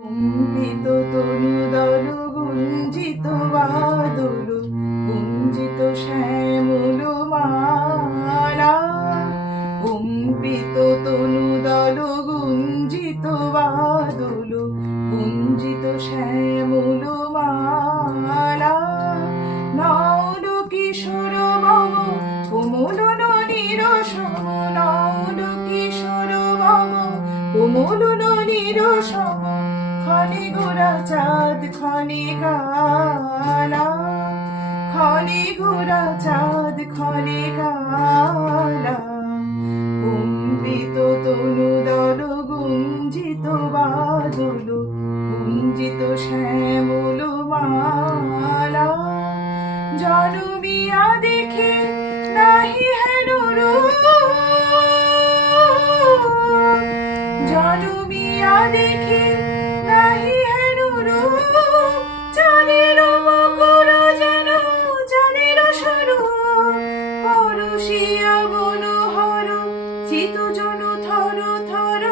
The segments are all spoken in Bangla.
কুম্ভিত তনুদল গুঞ্জিত বাদল কুঞ্জিত শ্যামল মালা। কুম্ভিত তনুদল গুঞ্জিত বাদল কুঞ্জিত শ্যামল মালা। নৌল কিশোর মম কোমল ননীর সম। নৌল কিশোর মম কোমল ননীর সম। ক্ষণে গোরা চাঁদ ক্ষণে কালা। ক্ষণে গোরা চাঁদ ক্ষণে কালা। কুম্ভিত তনুদল গুঞ্জিত বাদল কুঞ্জিত শ্যামল মালা। জনমিয়া দেখে নাহি হেন রূপ। জনমিয়া দেখে নাহি হেন রূপ। চাঁদের মকর যেন চাঁদের স্বরূপ। পরশিয়া মনোহর চিতজন থর থর।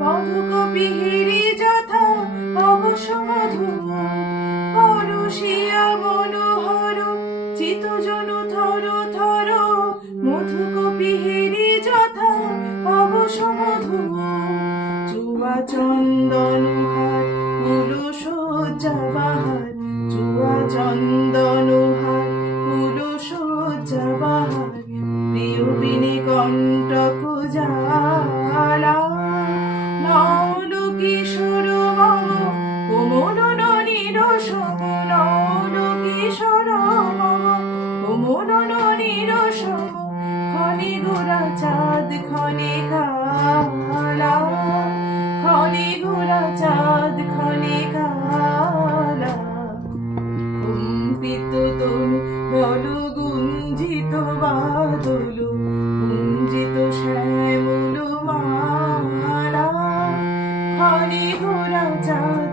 পদকপিহিরি যথা অবসমধু। পরশিয়া মনোহর চিতজন থর থর। মধুকপিহিরি যথা অবসমধু। চুয়া চন্দন হার কুল সজ্জা বাহার। চুয়া চন্দন হার কুল সজ্জা বাহার। প্রিয়বিনী কণ্টক জালা। নৌল কিশোর মম কোমল ননীর সম। নৌল কিশোর মম কোমল ননীর সম। ক্ষণে গোরা চাঁদ ক্ষণে কালা। ক্ষণে গোরা চাঁদ ক্ষণে কালা। কুম্ভিত তনুদল গুঞ্জিত বাদল কুঞ্জিত শ্যামল মালা। ক্ষণে গোরা চাঁদ